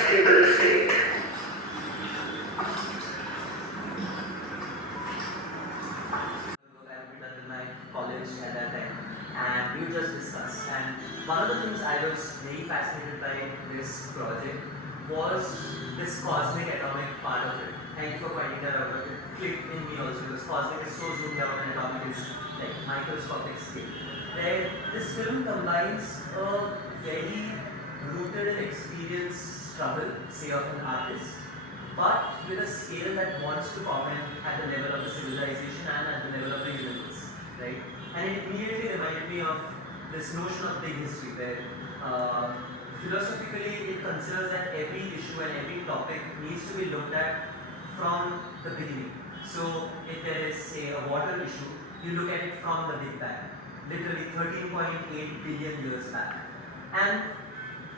able to say. I had done in my college at that time, and we just discussed. And one of the things I was very fascinated by this project was this cosmic atomic part of it. Thank you for pointing that out. But it clicked in me also because cosmic is so zoomed out and atomic is like microscopic scale. Where this film combines a very rooted in experience struggle, say of an artist, but with a scale that wants to comment at the level of the civilization and at the level of the universe, right? And it immediately reminded me of this notion of big history, where philosophically it considers that every issue and every topic needs to be looked at from the beginning. So if there is, say, a water issue, you look at it from the Big Bang, literally 13.8 billion years back. And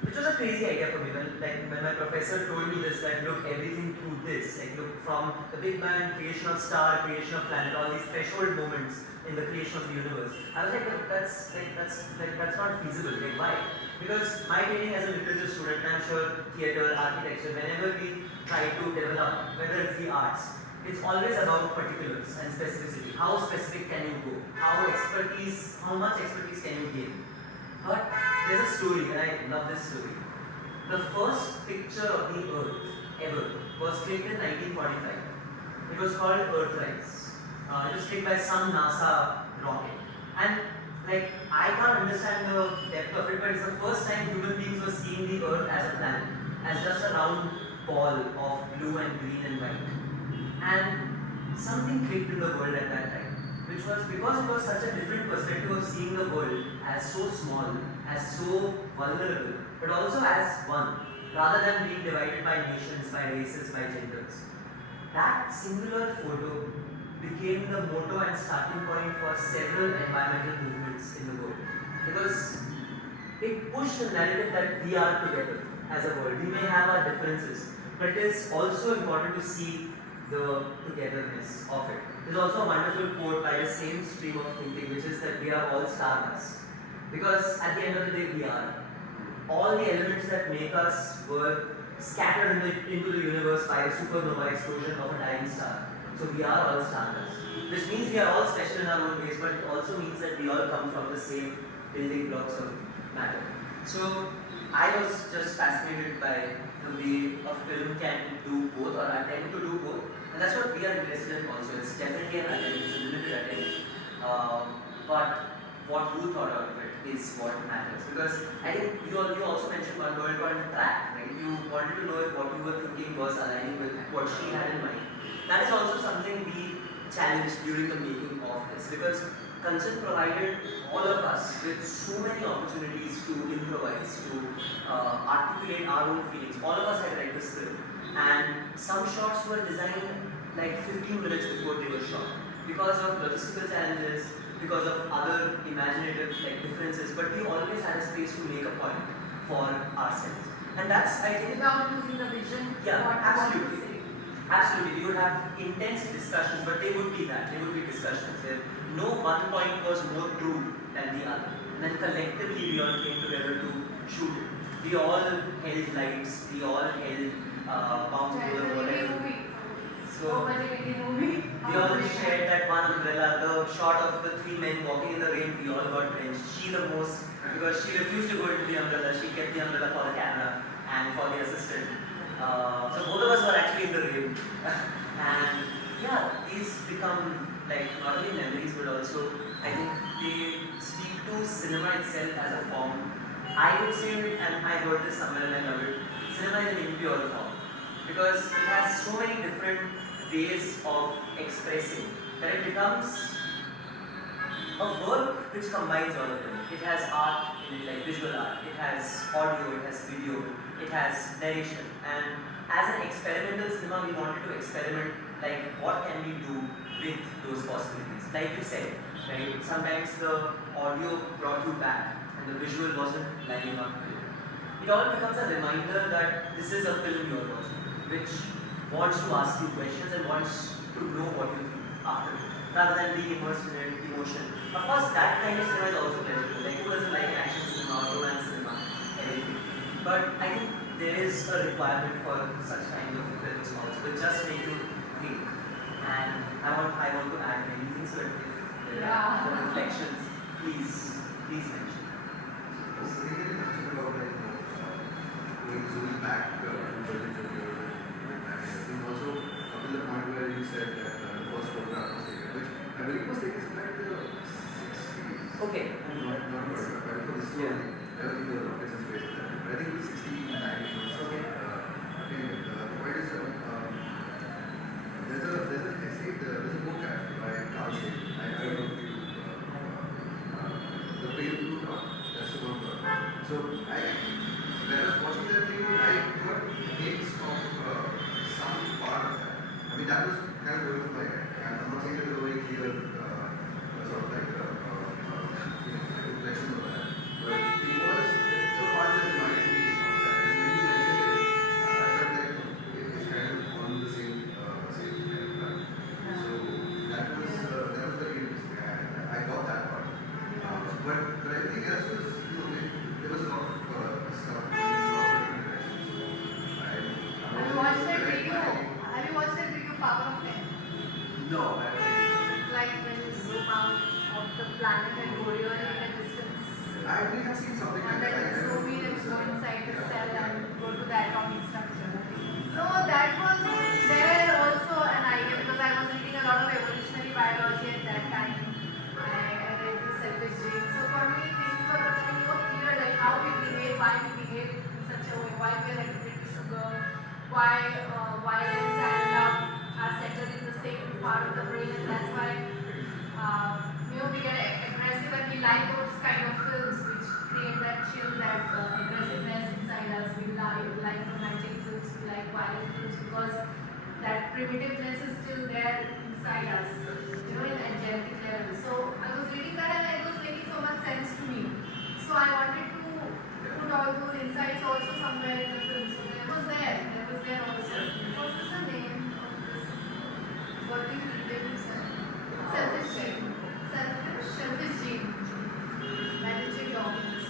which was a crazy idea for me when my professor told me this, that look everything through this, like look from the Big Bang, creation of star, creation of planet, all these threshold moments in the creation of the universe. I was like, look, that's not feasible. Like why? Because my training as a literature student, and I'm sure theatre, architecture, whenever we try to develop, whether it's the arts, it's always about particulars and specificity. How specific can you go? How much expertise can you gain? But there's a story, and I love this story. The first picture of the Earth ever was clicked in 1945. It was called Earthrise. It was clicked by some NASA rocket. And like I can't understand the depth of it, but it's the first time human beings were seeing the Earth as a planet, as just a round ball of blue and green and white. And something clicked in the world at that time, which was because it was such a different perspective of seeing the world as so small, as so vulnerable, but also as one, rather than being divided by nations, by races, by genders. That singular photo became the motto and starting point for several environmental movements in the world. Because it pushed the narrative that we are together as a world. We may have our differences, but it is also important to see the togetherness of it. There's also a wonderful quote by the same stream of thinking, which is that we are all stardust. Because at the end of the day, we are. All the elements that make us were scattered into the universe by a supernova explosion of a dying star. So we are all stardust. Which means we are all special in our own ways, but it also means that we all come from the same building blocks of matter. So I was just fascinated by the way a film can do both or attempt to do both. And that's what we are interested in also. It's definitely an attempt, it's a limited attempt. But what you thought out of it is what matters. Because I think you also mentioned one word called track, right? You wanted to know if what you were thinking was aligning with what she had in mind. That is also something we challenged during the making of this. Because Kanchan provided all of us with so many opportunities to improvise, to articulate our own feelings. All of us had read the script. And some shots were designed like 15 minutes before they were shot because of logistical challenges, because of other imaginative like differences, but we always had a space to make a point for ourselves. And that's, I think, without losing the vision. yeah, what absolutely. you want to say. Absolutely, we would have intense discussions, but they would be that. They would be discussions where no one point was more true than the other. And then collectively we all came together to shoot it. We all held lights, we all held bounce So to the it's a whatever. Indian movie. So So much Indian movie. we all shared that one umbrella, the shot of the three men walking in the rain, we all got drenched. She the most, because she refused to go into the umbrella, she kept the umbrella for the camera and for the assistant. So both of us were actually in the rain. And yeah, these become like not only memories but also I think they speak to cinema itself as a form. I would say, and I heard this somewhere and I love it, cinema is an impure form. Because it has so many different ways of expressing that it becomes a work which combines all of them. It has art in it, like visual art, it has audio, it has video, it has narration. And as an experimental cinema, we wanted to experiment like what can we do with those possibilities. Like you said, right? Sometimes the audio brought you back and the visual wasn't lining up with it. It all becomes a reminder that this is a film you're watching, which wants to ask you questions and wants to know what you think after it, rather than being immersed in it, emotion. Of course, that kind of cinema is also pleasurable. Like who doesn't like an action cinema or romance cinema, everything. But I think there is is a requirement for such kind of films also. It just make you think. And I want to add many things, but if there are Yeah. reflections, please mention. So, really mentioned about like going zooming back to Berlin that you were and I think also up to the point where you said that the first photograph was taken, which I believe was taken in like the 60s. Okay. Not photograph, but for the story. I don't think there were rockets in space at that time, but I think it was 69. Okay. Anyway, the point is, there's an essay, there's a book actually by Carl Sagan. I don't know if you, The Pale Blue Dot, that's the one. So when I was watching that thing, I got hints of some part of that. I mean, that was kind of going through my head. And I'm not saying that it was very clear, sort of like, reflection of that. But it was, there were parts that reminded me of that. And when you mentioned it, I felt like it's kind of on the same kind of line. So that was very interesting. I got that part. But everything else was, there was a lot of stuff in a lot of different directions. So Have you watched that video? Have you watched that video, Power of 10? No, I don't think so. It's like when you zoom out of the planet and go really in a distance. We have seen something And like then that. zoom in and go inside the cell and go to the atomic structure. So that was there also an idea because I was reading a lot of evolutionary biology at that time. I read the selfish gene. So for me, things were becoming more clear, like how we behave, why we behave in such a way, why we are addicted to sugar, why violence and love are centered in the same part of the brain, and that's why we get aggressive and we like those kind of films which create that chill, that aggressiveness inside us. We like romantic films, we like violent films because that primitiveness is still there inside us, in angelic level. So I was reading that and it was making so much sense to me. So I wanted to put all those insights also somewhere in the film. So there was there also. What was the name of this? What did you say? Selfish gene. Selfish gene. By Richard Dawkins.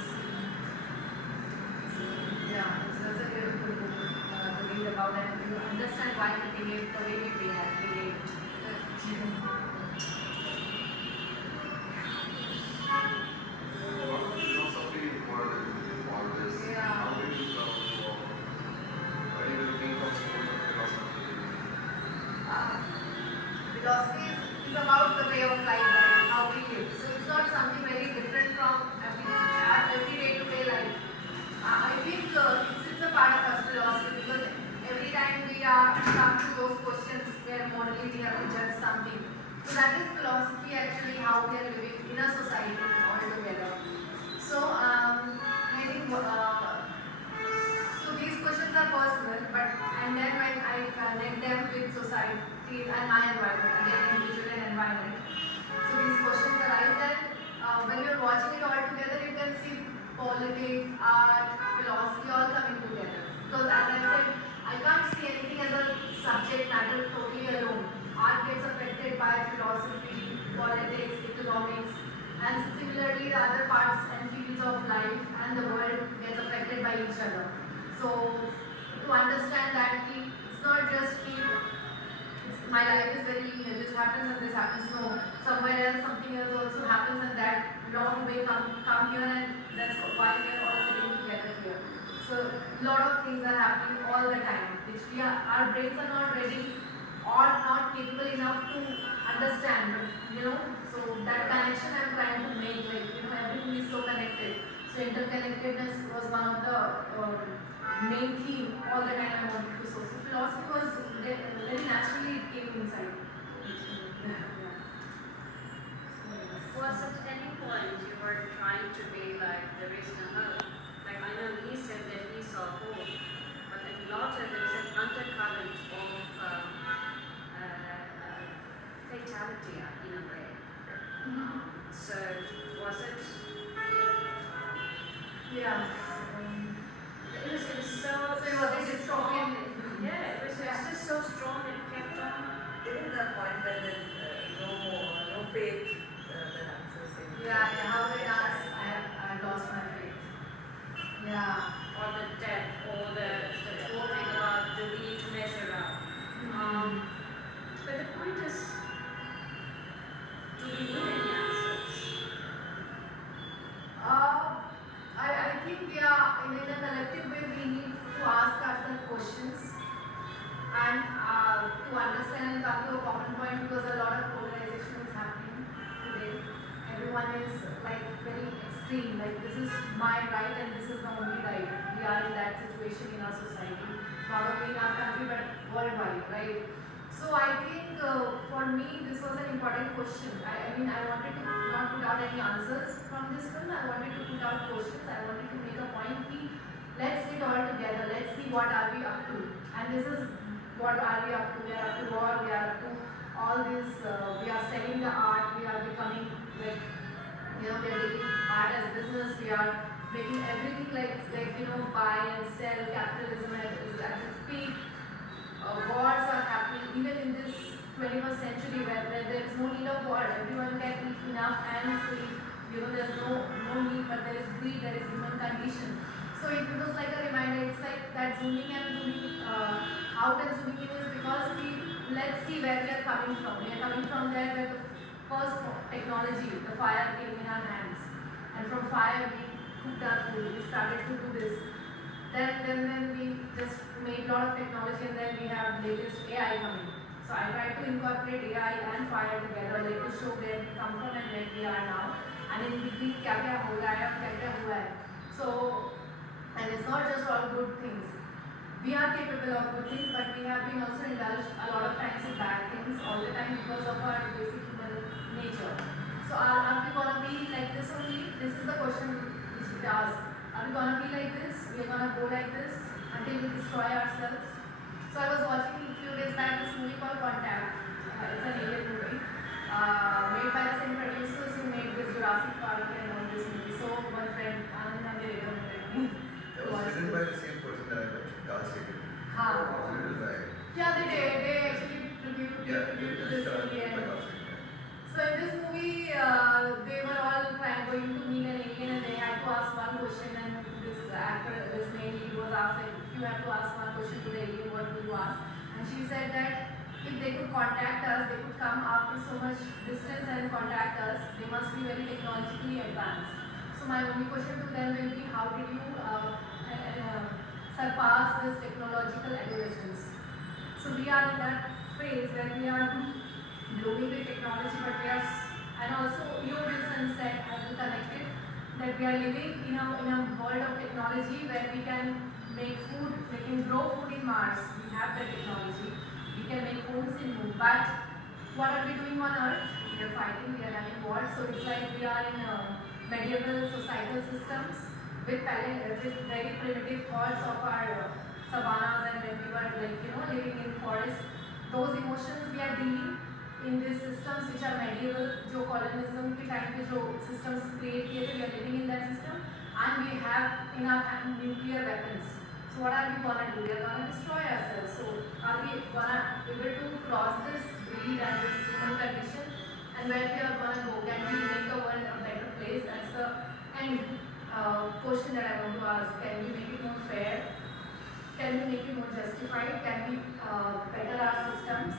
Yeah, it's also a beautiful book to read about and to understand why we behave the way we behave. Philosophy more than all this. Yeah. How did you come to, where did you think of schools of philosophy? Philosophy is about the way of life and how we live. So it's not something very different from our every day-to-day life. I think it's a part of our philosophy because every time we come to those questions where morally we have to judge something. So that is philosophy actually how we are living in a society altogether. So I think so these questions are personal, but and then when I connect them with society and my environment, again individual and environment. So these questions arise and when you're watching it all together, you can see politics, art, philosophy all coming together. Because as I said, I can't see anything as a subject matter totally alone. Art gets affected by philosophy, politics, economics, and similarly the other parts and fields of life and the world gets affected by each other. So to understand that it's not just my life is very linear, this happens and this happens. No, somewhere else something else also happens and that long way come here and that's why we are all sitting together here. So a lot of things are happening all the time, which our brains are not ready or not capable enough to understand. So that connection I'm trying to make, everything is so connected. So interconnectedness was one of the main theme all the time I wanted to. So philosophy was very naturally it came inside. Was at any point you were trying to be like there is no hope? Like I know he said that he saw hope, but in Lotte there is an undercurrent of fatality in a way. So was it? Yeah. It was so. So it was a dystopian. Yeah, it was just so strong and kept on. Till the point when there's no faith, the answer is Yeah, how did I lost my faith. Yeah. Or the death, or ask ourselves questions and to understand and come to a common point, because a lot of polarization is happening today. Everyone is like very extreme, like this is my right and this is the only right. We are in that situation in our society, not only in our country but worldwide, right? So I think for me this was an important question. I mean, I wanted to not put out any answers from this film. I wanted to put out questions. I wanted to make a point. Let's sit all together. Let's see what are we up to. And this is what are we up to. We are up to war. We are up to all this. We are selling the art. We are becoming like, we are taking art as business. We are making everything like buy and sell. Capitalism is at its peak. Wars are happening even in this 21st century where there is no need of war. Everyone can eat enough and sleep. There's no need, but there is greed, there is human condition. So it was like a reminder. It's like that zooming out and zooming in is because let's see where we are coming from. We are coming from there where the first technology, the fire came in our hands. And from fire we cooked our food. We started to do this. Then we just made a lot of technology, and then we have latest AI coming. So I tried to incorporate AI and fire together, like to show where we come from and where we are now, and in between क्या क्या हो रहा है और क्या क्या हुआ है. So, and it's not just all good things. We are capable of good things, but we have been also indulged a lot of times in bad things all the time because of our basic human nature. So are we gonna be like this only? This is the question which we ask. Are we gonna be like this? We are gonna go like this until we destroy ourselves? So I was watching a few days back this movie called Contact. It's an alien movie made by the same producers who made this Jurassic Park and all this movie. So one friend, Anand, they recommended me. That was written by the same person that I met, Carl Sagan. हाँ. Written by. Yeah, they did. They actually tribute to this movie. By And Carl Sagan. so in this movie, they were all going to meet an alien, and they had to ask one question. And this actor, this male lead, was asked like, if you have to ask one question to the alien, what would you ask? And she said that if they could contact us, they could come after so much distance and contact us. They must be very technologically advanced. So my only question to them will be, how did you surpass this technological adolescence? So we are in that phase where we are blooming with technology, but we are, and also Leo Wilson said, I will connect it, that we are living in a world of technology where we can make food, we can grow food in Mars. We have the technology. We can make homes in Moon. But what are we doing on Earth? We are fighting, we are having wars. So it's like we are in medieval societal systems with very primitive thoughts of our savannas, and when we were living in forests. Those emotions we are dealing in these systems which are medieval, जो colonialism के time पे जो systems create किए थे, we are living in that system, and we have in our hand nuclear weapons. So what are we gonna do? We are gonna destroy ourselves. So are we gonna able to cross this greed and this human condition, and where we are gonna go? Can we make the world a better place? That's the end question that I want to ask. Can we make it more fair? Can we make it more justified? Can we better our systems?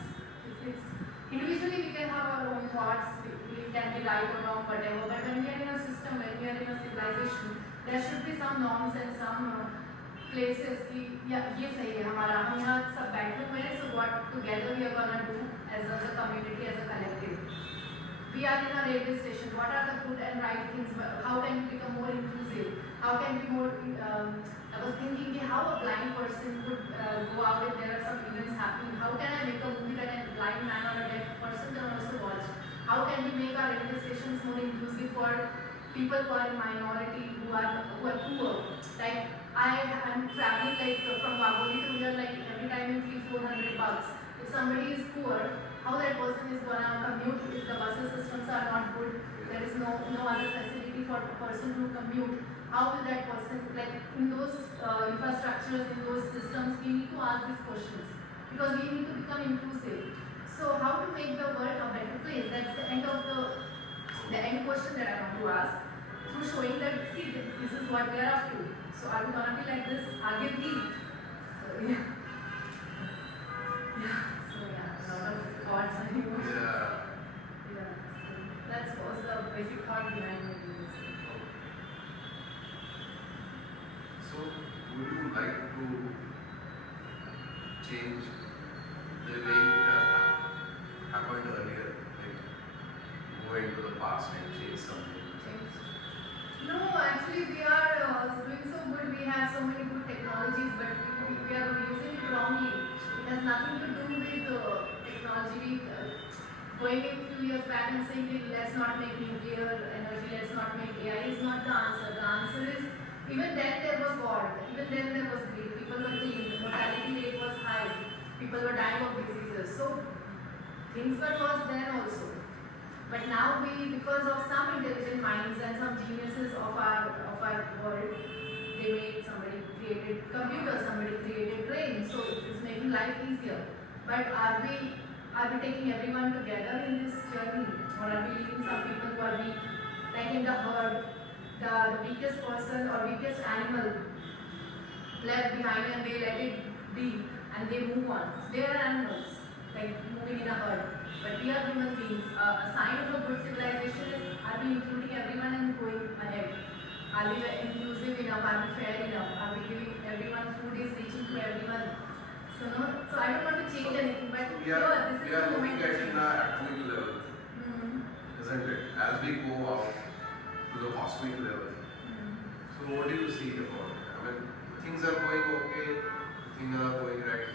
Individually we can have our own thoughts, we can be right or wrong, whatever, but when we are in a system, when we are in a civilization, there should be some norms and some places कि ये सही है हमारा, हम यहाँ सब बैठे हुए हैं, so what together we are gonna do as a community, as a collective. We are in a railway station, what are the good and right things, how can we become more inclusive, how can we more, I was thinking how a blind person could go out if there are some events happening. How can I make a movie that a blind man or a deaf person can also watch? How can we make our railway stations more inclusive for people who are in minority, who are poor? Like I am traveling from Wagoli to here every time in $300-400. If somebody is poor, how that person is gonna commute if the buses systems are not good? There is no other facility for a person to commute. How will that person, in those infrastructures, in those systems, we need to ask these questions because we need to become inclusive. So how to make the world a better place? That's the end of the end question that I want to ask, through showing that, see, this is what we are up to. So are we gonna be like this? Aage bhi? So yeah. So yeah, a lot of thoughts and emotions. Yeah. So that was the basic thought behind making this. So, would you like to change the way it has happened earlier, like go into the past and change something. No, actually we are doing so good. We have so many good technologies, but we are using it wrongly. It has nothing to do with technology. Going a few years back and saying that let's not make nuclear energy, let's not make AI is not the answer. The answer is even then there was war, even then there was greed. People were killed, the mortality rate was high, people were dying of diseases. So things were worse then also. But now we, because of some intelligent minds and some geniuses of our world, they made, somebody created computers, somebody created brains, so it is making life easier. But are we taking everyone together in this journey, or are we leaving some people who are weak, like in the herd, the weakest person or weakest animal left behind and they let it be and they move on. They are animals, like moving in a herd. But we are human beings. A sign of a good civilization is, are we including everyone and going ahead? Are we inclusive enough? Are we fair enough? Are we giving everyone food is reaching to everyone? So I don't want to change anything, but We are this is the looking moment. at it in an atomic level, isn't it? As we go out to the cosmic level. So what do you see about it? I mean, things are going okay, things are going right.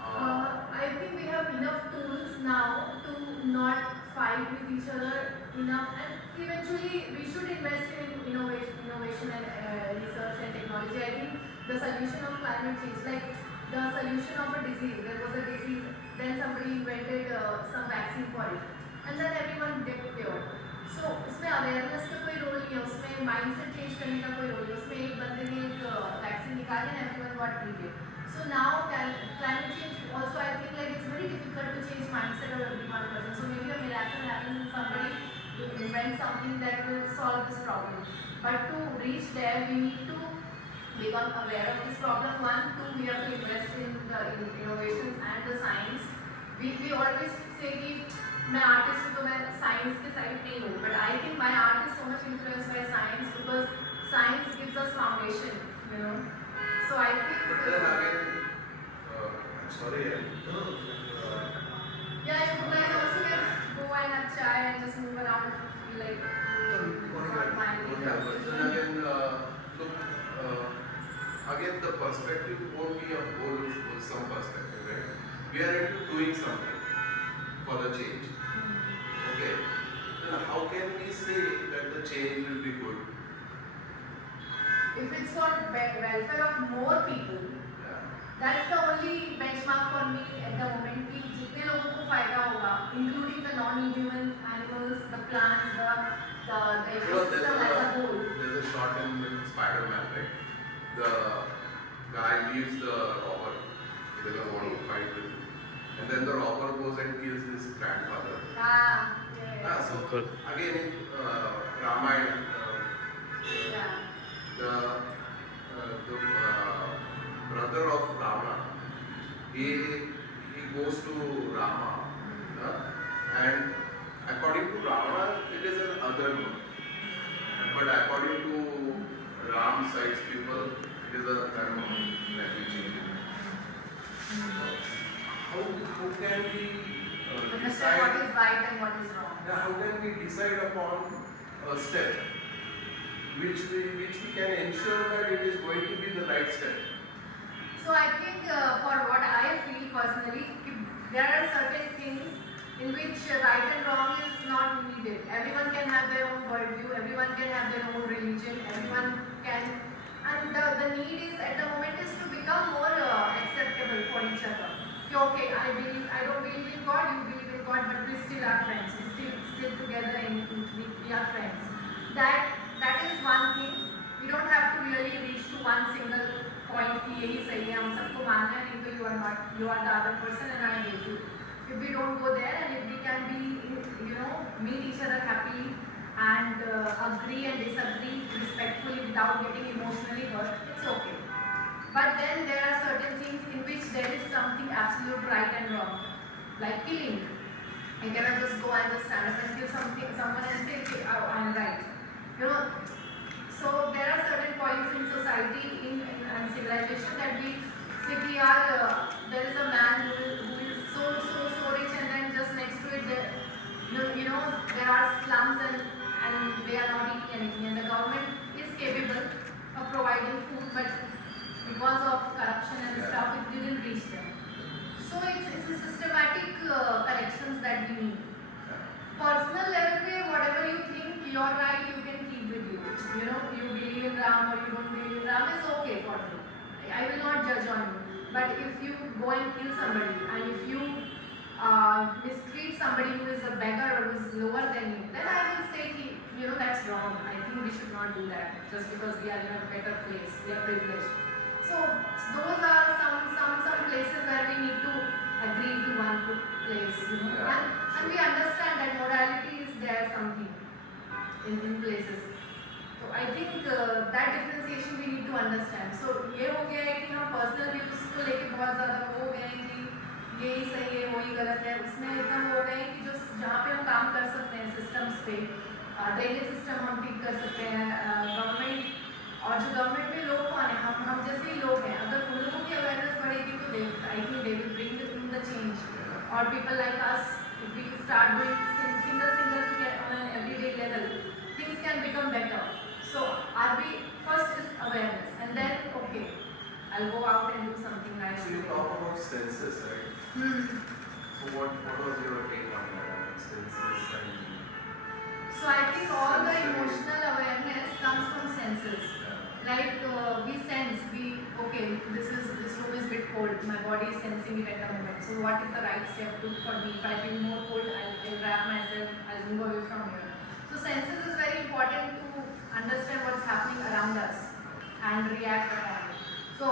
I think we have enough tools now to not fight with each other enough, and eventually we should invest in innovation and research and technology. I think the solution of climate change, like the solution of a disease, there was a disease, then somebody invented some vaccine for it, and then everyone get cured. So उसमें awareness का कोई role नहीं है, उसमें mindset change करने का कोई role नहीं है, उसमें एक बंदे ने एक vaccine निकाली and everyone got treated. So now climate change also, I think like it's very difficult to change mindset of every one person. So maybe a miracle happens and somebody will invent something that will solve this problem. But to reach there, we need to become aware of this problem. One, two, we have to invest in the innovations and the science. We always say कि मैं artist हूँ तो मैं science के side नहीं हूँ. But I think my art is so much influenced by science because science gives us foundation, you know. So I think. But then again, sorry, Yeah, you guys also can go and have chai and just move around if you feel like it's not fine. yeah, but then again, look, again the perspective won't be a wholesome perspective, right? We are into doing something for the change. Okay, then how can we say that the change will be good? If it's for welfare of more people, Yeah. that's the only benchmark for me at the moment कि जितने लोगों को फायदा होगा, including the non-human animals, the plants, the ecosystem as a whole. There's a shot in Spider-Man, right? The guy leaves the robber, he doesn't want to fight with him. And then the robber goes and kills his grandfather. Yeah. So again in Ramayana, Yeah. the brother of Rama, he goes to Rama, and according to Rama, it is an other God. But according to Ram side's people, it is a dharma that we change. How can we Understand decide? what is right and what is wrong. Yeah, how can we decide upon a step which we can ensure that it is going to be the right step? So I think for what I feel personally, there are certain things in which right and wrong is not needed. Everyone can have their own worldview, everyone can have their own religion, everyone can, and the need is at the moment is to become more acceptable for each other. Okay, I don't believe in God, you believe in God, but we still are friends. We still together and we are friends. That is one thing. We don't have to really reach to one single point कि यही सही है, हम सबको मानना है, नहीं तो you are the other person and I hate you. If we don't go there and if we can be, meet each other happily and agree and disagree respectfully without getting emotionally hurt, it's okay. But then there are certain things in which there is something absolute right and wrong, like killing. You cannot just go and just stand up and kill someone and say, okay, oh, I'm right. So there are certain points in society, in civilization that we say कि यार there is a man who is so rich and then just next to it there, you know there are slums and they are not eating anything and the government is capable of providing food but because of corruption and stuff it didn't reach them. So it's a systematic corrections that we need. Personal level पे whatever you think you're right you can keep with you. You know you believe in Ram or you don't believe in Ram is okay for me. I will not judge on you. But if you go and kill somebody and if you mistreat somebody who is a beggar or who is lower than you, then I will say कि, you know that's wrong. I think we should not do that just because we are in a better place. We are privileged. So those are some places where we need to agree to one place, you know, and we understand that morality is there something in places. So I think that differentiation we need to understand. So ये हो गया है कि हम personal views को लेके बहुत ज़्यादा हो गए हैं कि यही सही है वही गलत है. उसमें एकदम हो गए हैं कि जो जहाँ पे हम काम कर सकते हैं systems पे, ड्रेनेज सिस्टम हम ठीक कर सकते हैं, गवर्नमेंट और जो गवर्नमेंट में लोग कौन है हम जैसे ही लोग हैं अगर उन लोगों की अवेयरनेस बढ़ेगी तो they I think they will bring in the change और people like us if we start doing single thing on an everyday level things can become better. So are we first is awareness and then okay I'll go out and do something nice. So you talk about senses, right? So what was your take on that? Senses and So I think all the emotional awareness comes from senses. Like we sense, okay, this room is a bit cold. My body is sensing it at the moment. So what is the right step to for me? If I feel more cold, I'll wrap myself. I'll move away from here. So senses is very important to understand what's happening around us and react around it. So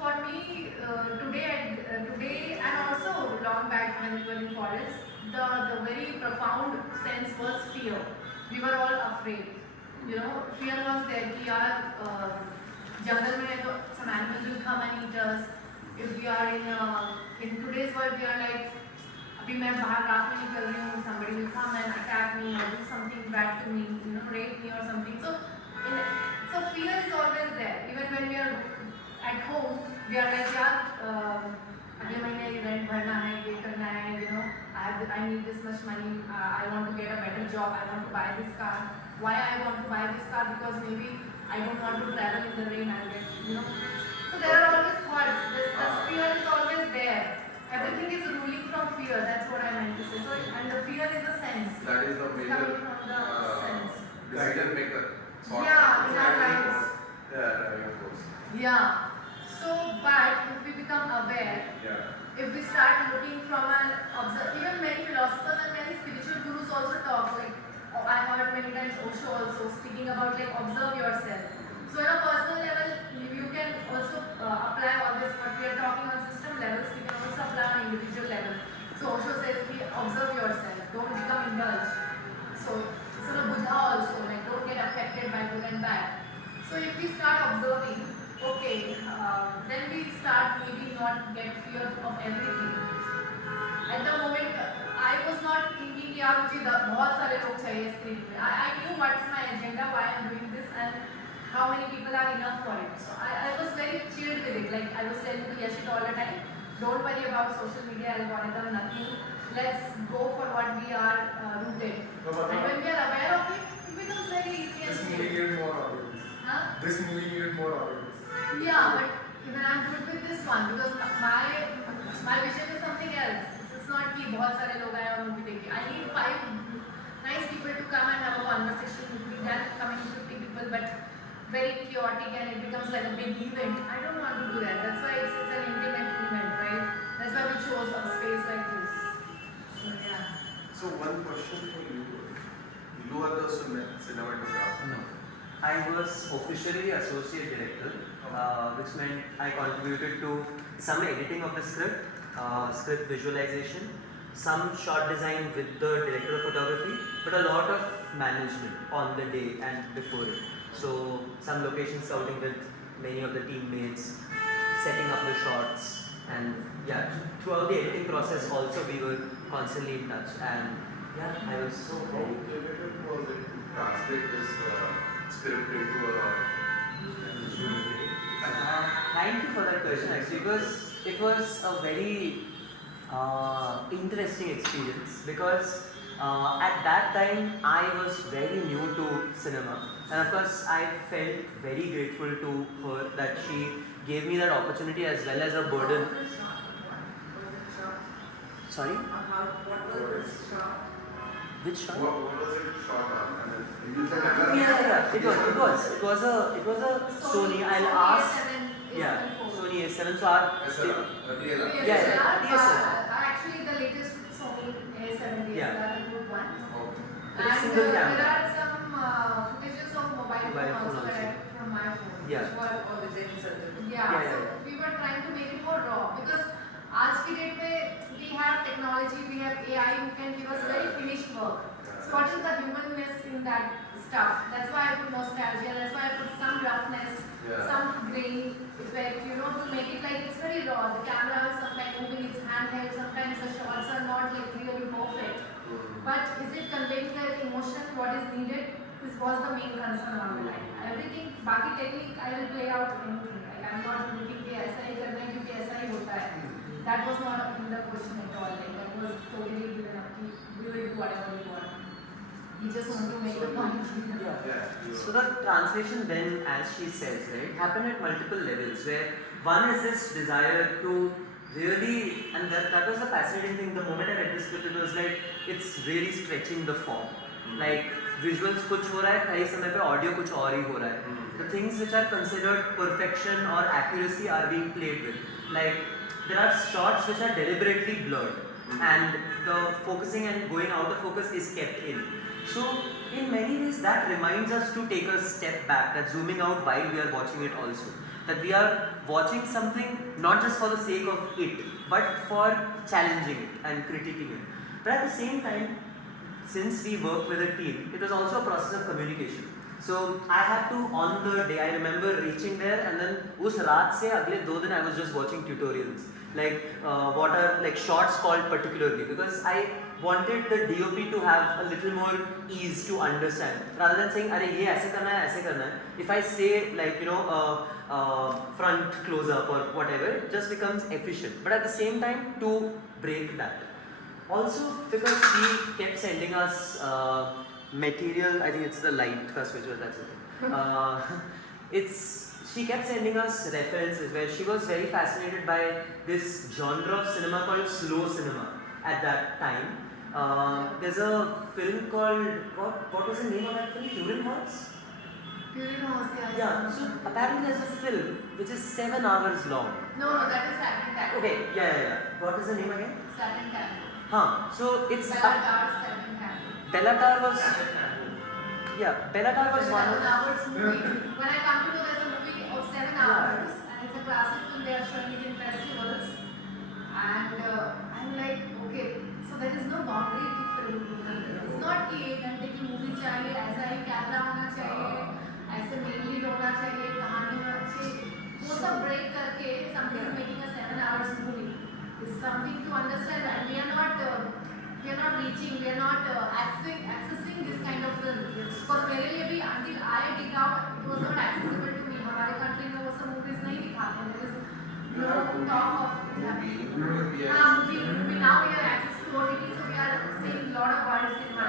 for me today and also long back when we were in forest, the very profound sense was fear. We were all afraid. You know, fear was there कि यार जंगल में है तो some animals will come and eat us. If we are in today's world we are like अभी मैं बाहर रात में निकल रही हूँ somebody will come and attack me or do something bad to me, you know, rape me or something. So fear is always there. Even when we are at home we are like यार अगले महीने rent भरना है ये करना है, you know, I need this much money, I want to get a better job, I want to buy this car. Why I want to buy this car? Because maybe I don't want to travel in the rain. I'll get, you know. So there are always thoughts. This fear is always there. Everything is ruling from fear. That's what I meant to say. So and the fear is a sense. that is the It's major coming from the sense. decision maker. Yeah, in our lives. Yeah, driving force. Yeah. So, but if we become aware, Yeah. if we start looking from an even many philosophers and many spiritual gurus also talk like. I heard many times Osho also speaking about like observe yourself. So on a personal level, you can also apply all this. What we are talking on system levels, we can also apply on individual level. So Osho says, observe yourself. Don't become indulged. So the Buddha also like don't get affected by good and bad. So if we start observing, okay, then we start maybe not get fear of everything. At the moment. I was not thinking कि यार मुझे बहुत सारे लोग चाहिए screen पे. I knew what's my agenda, why I'm doing this, and how many people are enough for it. So I was very chilled with it. Like I was telling to Yashit all the time, don't worry about social media algorithm, nothing. Let's go for what we are rooted. And when we are aware of it, it becomes very easy and This movie clear. needed more audience. Huh? This movie needed more audience. Yeah, but even I'm good with this one because my vision is something else. It's not कि बहुत सारे लोग आए और movie देखे. I need 5 nice people to come and have a conversation with me. Then coming 50 people, but very chaotic and it becomes like a big event. I don't want to do that. That's why it's an intimate event, right? That's why we chose a space like this. So yeah. So one question for you. You are the cinematographer. No. I was officially associate director, which meant I contributed to some editing of the script, script visualization, some shot design with the director of photography, but a lot of management on the day and before it. So some location scouting with many of the teammates, setting up the shots, and yeah, throughout the editing process also we were constantly in touch. And yeah, I was so How difficult was it to translate this script into a visual way? Thank you for that question actually, because it was a very interesting experience, because at that time I was very new to cinema, and of course I felt very grateful to her that she gave me that opportunity as well as a burden. Sorry, What was this shot? which shot? What was it shot on? And then you said Yeah, it was a Sony. I'll ask. A7 is Yeah, before. Sony A7. So our SLR, DLR. DSLR, Yeah, DSLR. actually the latest Sony A7 DSLR, Yeah. the good one. Okay. It's And single there camera. are some footages of mobile phone Mobile phone also also. that I took from my phone. Yeah. Which were, Or the James Sutton? yeah, Yeah, so yeah. we were trying to make it more raw, because आज की date में we have technology, we have AI who can give us very finished work. So what is the humanness in that stuff? That's why I put nostalgia, that's why I put some roughness, Yeah. some grain effect, to make it like it's very raw. The camera is sometimes moving, it's handheld, sometimes the shots are not like really perfect. But is it conveying the emotion, what is needed? This was the main concern on the line. Everything, बाकी technique I will play out anything. Like I'm not looking कि ऐसा ही करना है क्योंकि ऐसा ही होता है. That was not in the question at all. Like that was totally given up. कि do it whatever you want. You just want to make the point. Yeah. Yeah. So the translation then, as she says, right, happened at multiple levels. Where one is this desire to really, and that was the fascinating thing. The moment I read the script, it was like it's really stretching the form. Like visuals कुछ हो रहा है, कई समय पे audio कुछ और ही हो रहा है. The things which are considered perfection or accuracy are being played with. Like there are shots which are deliberately blurred, and the focusing and going out of focus is kept in. So in many ways that reminds us to take a step back, that zooming out while we are watching it also. That we are watching something not just for the sake of it, but for challenging it and critiquing it. But at the same time, since we work with a team, it was also a process of communication. So I had to, on the day, I remember reaching there, and then उस रात से अगले 2 दिन I was just watching tutorials, like what are like shots called particularly, because I wanted the DOP to have a little more ease to understand, rather than saying अरे ये ऐसे करना है ऐसे करना है. If I say like front close up or whatever, it just becomes efficient. But at the same time, to break that. Also, because she kept sending us material, I think it's the light का switch, that's it. She kept sending us references where she was very fascinated by this genre of cinema called slow cinema at that time. There's a film called, what was the name of that film? Human Hearts? Yeah, so apparently there's a film which is 7 hours long. No, that is Saturn Tango. Okay, yeah. What is the name again? Saturn Tango. So it's Bellatar Saturn Tango. Bellatar was, Bellatar was one 7 of, hours movie. When I come to know there's a movie of 7 hours, and it's a classic film, they are showing it in festivals, and I'm like, okay, so there is no boundary to film. It's not कि 1 घंटे की movie चाहिए, ऐसा ही camera होना चाहिए, ऐसे mainly होना चाहिए, कहानी होना चाहिए. वो सब break करके somebody is making a 7 hours movie. It's something to understand, and we are not reaching, we are not accessing this kind of film. Because मेरे लिए भी until I dig out, it was not accessible to me. हमारे country में वो सब movies नहीं दिखाते. There is no talk of Movie, we now we have access to OTT, so we are seeing a lot of world cinema.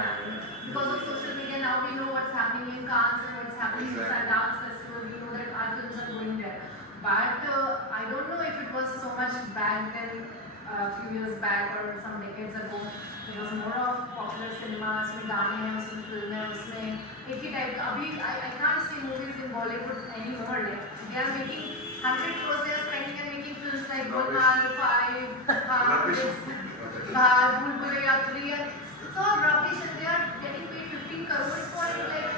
Because of social media, now we know what's happening in Cannes and what's happening in Sundance Festival. We know that our films are going there. But I don't know if it was so much back then, a few years back or some decades ago. It was more of popular cinema. उसमें गाने हैं, उसमें फिल्में हैं, उसमें एक ही type का. अभी I can't see movies in Bollywood anymore. Like they are making 100 crores. They are spending and making films like Golmaal 5, Bhul Bhulaiya 3, and it's all rubbish. And they are getting paid 15 crores for it. Like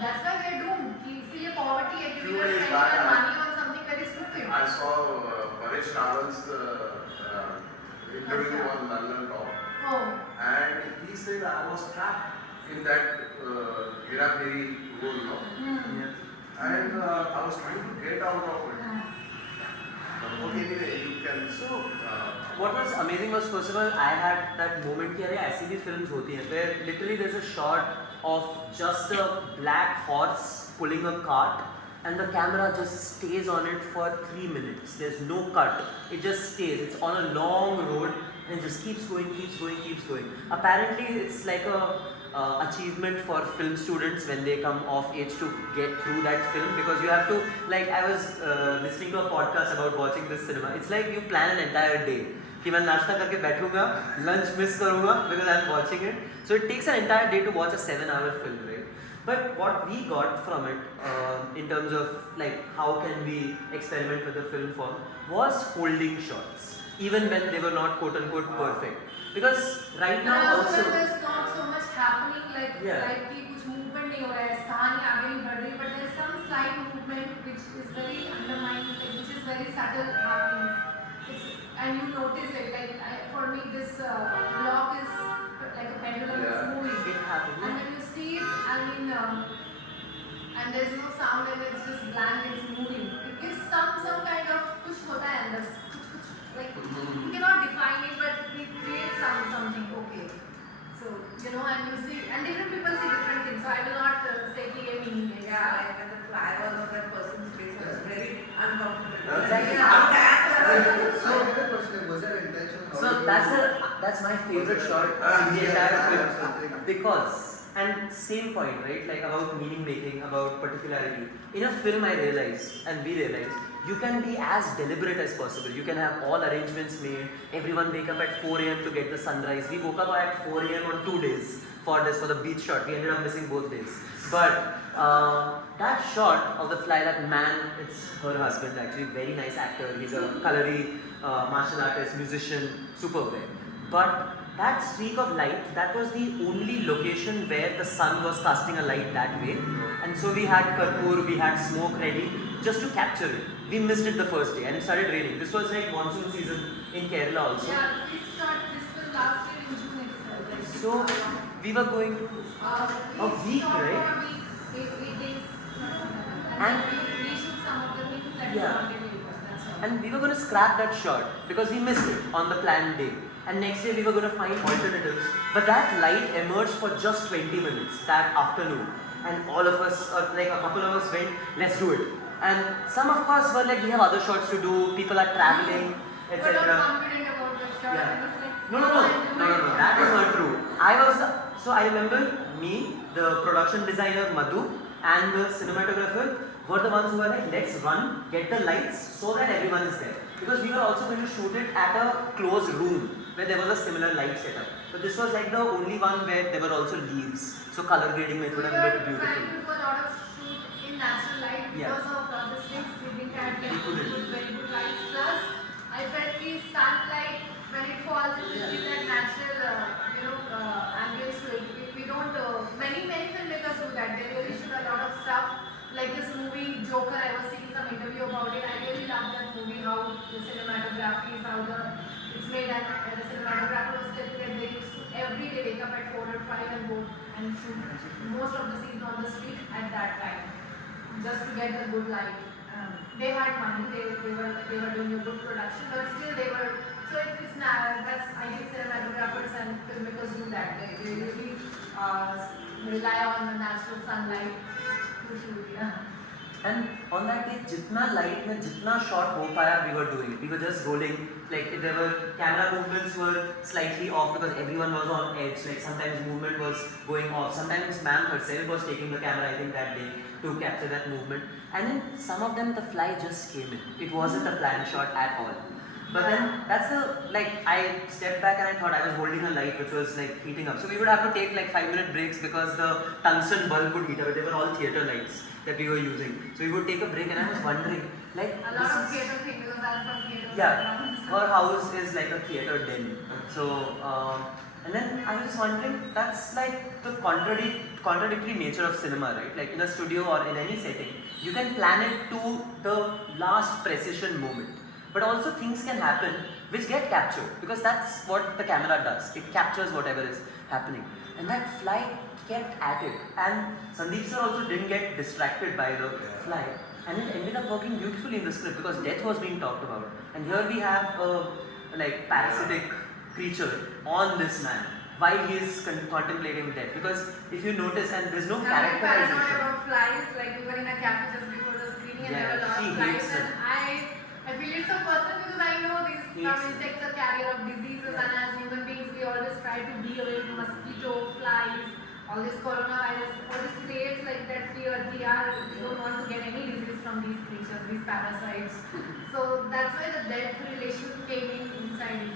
that's why we are doomed. कि इसलिए poverty है कि we are spending our money on something very stupid. I saw Paresh Rawal's interview on London Talk, Oh. and he said I was trapped in that Hera Pheri role, no? And I was trying to get out of it. Okay, anyway, you can. So, what was amazing was, first of all, I had that moment कि अरे ऐसी भी films होती हैं where literally there's a shot of just a black horse pulling a cart, and the camera just stays on it for 3 minutes. There's no cut. It just stays. It's on a long road and it just keeps going, keeps going, keeps going. Apparently, it's like a achievement for film students when they come of age to get through that film, because you have to, like, I was listening to a podcast about watching this cinema. It's like you plan an entire day कि मैं नाश्ता करके बैठूंगा, lunch miss करूंगा because I'm watching it. So it takes an entire day to watch a 7-hour film, right? But what we got from it, in terms of like how can we experiment with the film form, was holding shots, even when they were not quote unquote perfect. Because right now And also, there's not so much happening like Yeah. like कि कुछ movement नहीं हो रहा है, कहानी आगे नहीं बढ़ रही, but there's some slight movement which is very undermining, like, which is very subtle happening. And you notice it, like for me this block is like a pendulum, Yeah. it's moving. it happened. And when you see it, I mean, and there's no sound and it's just blank, it's moving. It gives some kind of push hota hai andar, kuch, like you cannot define it, but it creates something. Okay, so you know, and you see, and different people see different things. So I will not say कि ये meaning है. Yeah, like when the fly was on that person's face, it was very uncomfortable. Exactly. So, another question, was there intention? So that's my favorite shot in the entire film, because, and same point, right, like about meaning making, about particularity. In a film I realized, and we realized, you can be as deliberate as possible. You can have all arrangements made, everyone wake up at 4 a.m. to get the sunrise. We woke up at 4 a.m. on 2 days for the beach shot. We ended up missing both days. But that shot of the fly, that man, it's her husband actually, very nice actor. He's a Kalari martial artist, musician, superb guy. But that streak of light, that was the only location where the sun was casting a light that way. And so we had Karpur, we had smoke ready just to capture it. We missed it the first day and it started raining. This was like monsoon season in Kerala also. Yeah, this was last year in June itself. So we were going to a week, right? For a week, 8 days. And- we shoot some of the things that we Yeah. wanted later. That's all. And we were going to scrap that shot because we missed it on the planned day. And next day we were going to find alternatives. But that light emerged for just 20 minutes that afternoon. And all of us, like a couple of us went, let's do it. And some of us were like, we have other shots to do, people are traveling, We were not etc. confident about the shot. Yeah. It was like, No, that is not true. So I remember me, the production designer Madhu, and the cinematographer were the ones who were like, let's run, get the lights so that everyone is there. Because we were also going to shoot it at a closed room where there was a similar light setup. But this was like the only one where there were also leaves. So color grading it We would were have been trying beautiful. to do a lot of shoot in natural light Yeah. because of the sticks we didn't have very couldn't. good lights. Plus, I felt the sunlight when it falls, it will give that natural, ambience to it. We don't. Many filmmakers do that. They really shoot a lot of stuff. Like this movie Joker, I was seeing some interview about it. I really love that movie. How the cinematography is, how it's made, and the cinematographer was telling that they used to every day wake up at 4 or 5 and go and shoot most of the scenes on the street at that time, just to get the good light. They had money, they were doing a good production, but still they were. So it's that's, I think cinematographers and filmmakers do that. They really rely on the natural sunlight to shoot. Yeah. And on that day, jitna light mein jitna shot ho paya, we were doing it. We were just rolling, like there were camera movements were slightly off because everyone was on edge. Like sometimes movement was going off. Sometimes ma'am herself was taking the camera, I think that day, to capture that movement. And then some of them, the fly just came in. It wasn't a planned shot at all. But then that's I stepped back and I thought I was holding a light which was like heating up. So we would have to take like 5-minute breaks because the tungsten bulb would heat up. They were all theatre lights that we were using. So we would take a break and I was wondering, like, A lot of theatre thing because I'm from theatre. yeah, background. her house is like a theatre den. So, and then I was just wondering, that's like the contradictory nature of cinema, right? Like in a studio or in any setting, you can plan it to the last precision moment. But also things can happen which get captured because that's what the camera does. It captures whatever is happening. And that fly kept at it. And Sandeep sir also didn't get distracted by the fly. And it ended up working beautifully in the script because death was being talked about. And here we have a like parasitic creature on this man. while he is contemplating death. Because if you notice, and there's no I'm very paranoid characterization. about flies. Like we were in a cafe just before the screening, and there were a lot Yeah, of he flies, hates and I feel it so personal because I know these He some hates it. insects are carrier of diseases, and as human beings, we always try to be away from mosquito, flies, all this coronavirus. All this creates like that fear. We don't want to get any disease from these creatures, these parasites. So that's why the death relation came in inside it.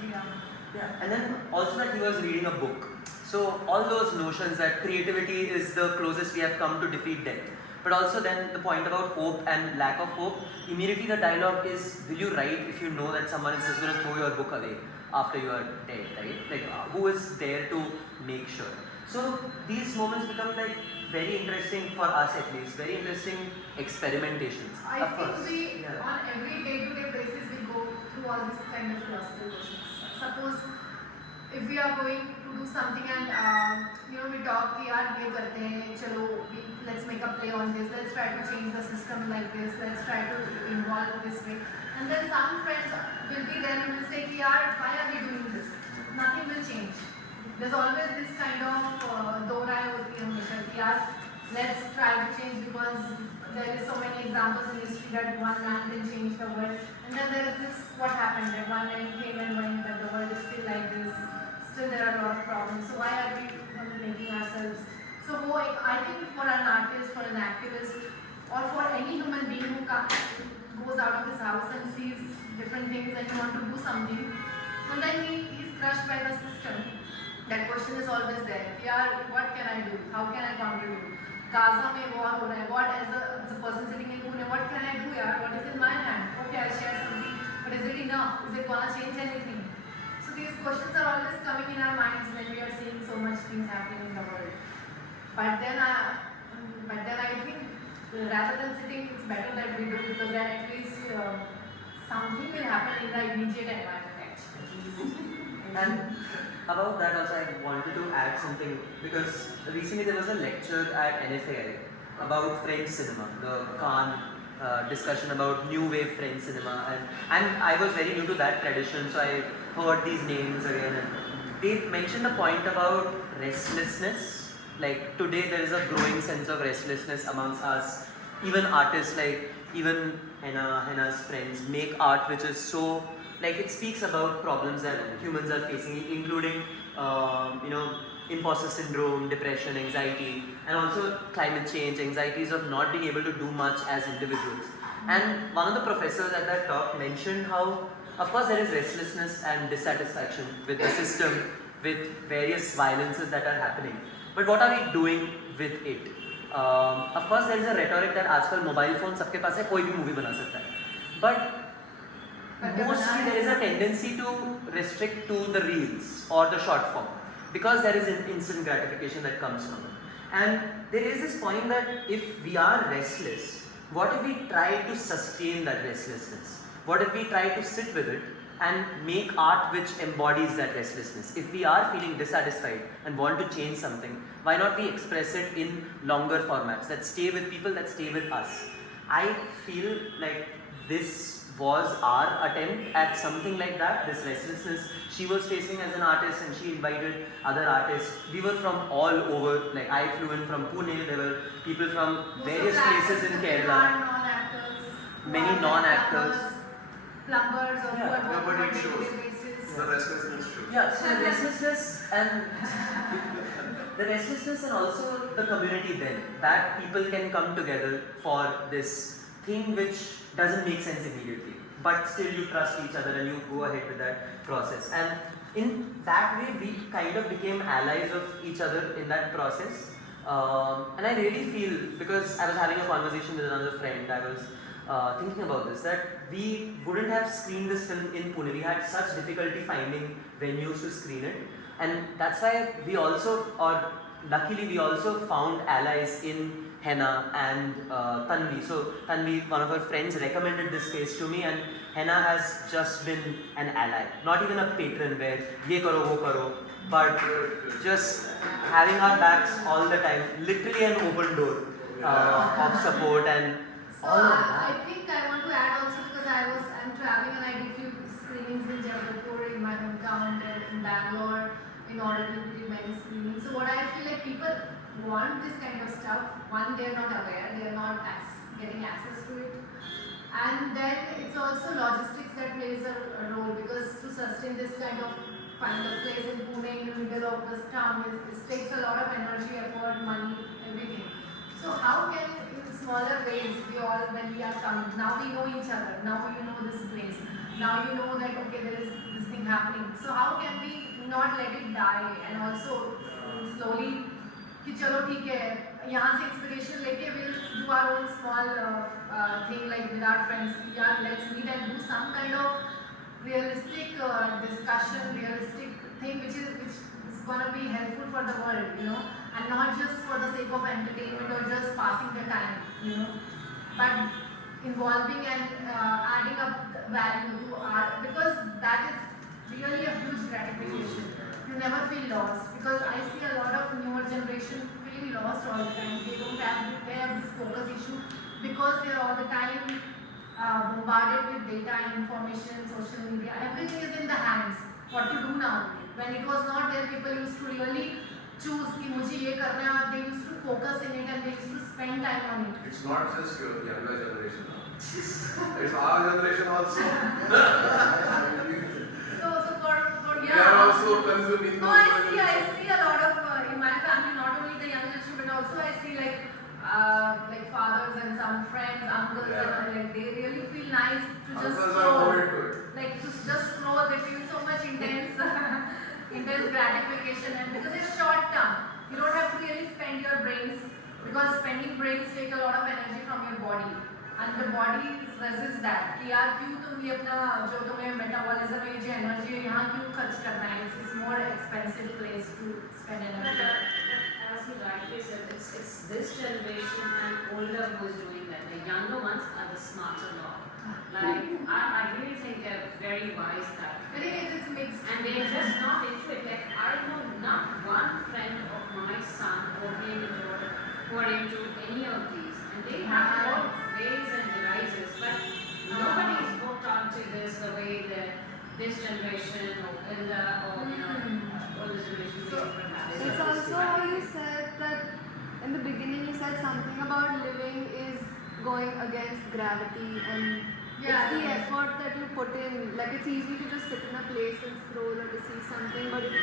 Yeah, and then also that he was reading a book. So all those notions that creativity is the closest we have come to defeat death. But also then the point about hope and lack of hope, immediately the dialogue is, will you write if you know that someone is just going to throw your book away after you are dead, right? Like who is there to make sure? So these moments become like very interesting for us at least, very interesting experimentations. I Of think course, we, yeah. on every day-to-day basis, we go through all these kind of philosophical questions. Suppose if we are going to do something and we talk कि यार ये करते हैं, चलो let's make a play on this, let's try to change the system like this, let's try to involve this way, and then some friends will be there and will say कि यार why are we doing this? Nothing will change. There's always this kind of दो राय होती है हमेशा कि यार let's try to change because there is so many examples in history that one man can change the world, and then there is this what happened that one man came and went that the world is still like this, still there are a lot of problems, so why are we making ourselves so I think for an artist, for an activist, or for any human being who goes out of his house and sees different things and he wants to do something and then he is crushed by the system, that question is always there, yaar what can I do, how can I contribute? Gaza में war हो रहा है. What as a person sitting in Pune, what can I do यार? What is in my hand? Okay, I'll share something, but is it enough? Is it gonna change anything? So these questions are always coming in our minds when we are seeing so much things happening in the world. But then I think rather than sitting, it's better that we do because then at least something will happen in the immediate environment actually. And about that also I wanted to add something because recently there was a lecture at NFAI about French cinema, the Cannes discussion about new wave French cinema, and I was very new to that tradition, so I heard these names again, and they mentioned a point about restlessness. Like today there is a growing sense of restlessness amongst us, even artists, like even Henna's friends make art which is so, like it speaks about problems that humans are facing, including imposter syndrome, depression, anxiety, and also climate change, anxieties of not being able to do much as individuals. And one of the professors at that talk mentioned how, of course, there is restlessness and dissatisfaction with the system, with various violences that are happening. But what are we doing with it? Of course, there is a rhetoric that आजकल mobile phone सबके पास है, कोई भी movie बना सकता है. But mostly there is a tendency to restrict to the reels or the short form because there is an instant gratification that comes from it. And there is this point that if we are restless, what if we try to sustain that restlessness? What if we try to sit with it and make art which embodies that restlessness? If we are feeling dissatisfied and want to change something, why not we express it in longer formats that stay with people, that stay with us? I feel like this was our attempt at something like that, this restlessness she was facing as an artist, and she invited other artists. We were from all over, like I flew in from Pune, there were people from various places in Kerala, many non-actors. Plumbers or who are Yeah, but working on it a shows. daily basis. The restlessness shows. Yeah, so the restlessness and the restlessness and also the community then, that people can come together for this thing which doesn't make sense immediately, but still you trust each other and you go ahead with that process. And in that way we kind of became allies of each other in that process. And I really feel, because I was having a conversation with another friend, I was thinking about this, that we wouldn't have screened this film in Pune. We had such difficulty finding venues to screen it, and that's why we also, or luckily we also found allies in Henna and Tanvi. So Tanvi, one of her friends, recommended this space to me, and Henna has just been an ally, not even a patron where ye karo wo karo, but just having our backs all the time, literally an open door of support and So all of that. I think I want to add also because I'm traveling and I did few screenings in Jabalpur, in my hometown, in Bangalore, in order to do many screenings. So what I feel like people want this kind of stuff. One, they are not aware, they are not getting access to it. And then it's also logistics that plays a role, because to sustain this kind of place in Pune in the middle of this town, it takes a lot of energy, effort, money, everything. So how can in smaller ways we all, when we are coming, now we know each other, now you know this place, now you know that okay there is this thing happening. So how can we not let it die and also slowly कि चलो ठीक है यहाँ से inspiration लेके we'll do our own small thing like with our friends कि यार let's meet and do some kind of realistic discussion, realistic thing which is gonna be helpful for the world, you know, and not just for the sake of entertainment or just passing the time, you know, but involving and adding up value to art, because that is really a huge gratification. You never feel lost, because I see a lot of newer generation feeling lost all the time. They have this focus issue because they are all the time bombarded with data and information, social media. Everything is in the hands. What to do now? When it was not there, people used to really choose कि मुझे ये करना है, और they used to focus in it and they used to spend time on it. It's not just your younger generation now. It's our generation also. So for We yeah. are also consuming No, those I see a lot of in my family, not only the younger generation, but also I see like fathers and some friends, uncles, Yeah. and like they really feel nice to just Uncles are more scroll. into it. Like to just scroll, they feel so much intense, intense gratification, and because it's short term, you don't have to really spend your brains, because spending brains take a lot of energy from your body, and the body resists that. कि यार क्यों तुम ये अपना जो तुम्हें metabolism में जो एनर्जी है यहाँ क्यों खर्च करना है? It's more expensive place to spend But energy. as he rightly said, it's this generation and older who is doing that. The younger ones are the smarter lot. Like, I really think they're very wise that. I think it's mixed. And they're just not into it. Like, I know not one friend of my son or him who are into any of these. And they have their own ways and devices, but nobody is hooked onto this the way that this generation or elder or older generation has. It's also how you said that in the beginning you said something about living is going against gravity, and it's the effort that you put in. Like it's easy to just sit in a place and scroll or to see something, but it's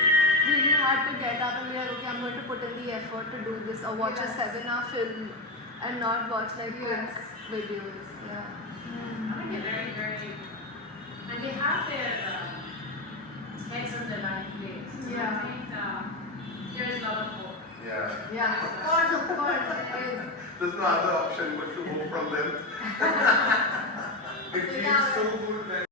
really hard to get up and be like, okay, I'm going to put in the effort to do this, or watch a 7-hour film and not watch like quick videos. Yeah. I think they're very, very, and they have their heads on the right place. So Yeah. I think there is a lot of hope. Yeah. Yeah, of course, it is. There's no other option but to move from them. It feels so good when